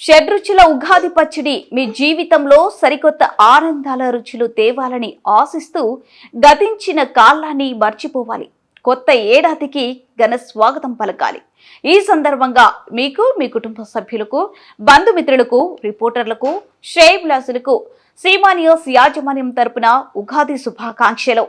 షడ్రుచుల ఉగాది పచ్చడి మీ జీవితంలో సరికొత్త ఆనందాల రుచులు తేవాలని ఆశిస్తూ గతించిన కాలాన్ని మర్చిపోవాలి. కొత్త ఏడాదికి ఘన స్వాగతం పలకాలి. ఈ సందర్భంగా మీకు మీ కుటుంబ సభ్యులకు బంధుమిత్రులకు రిపోర్టర్లకు షేబ్లాసులకు సీమానియోస్ యాజమాన్యం తరపున ఉగాది శుభాకాంక్షలు.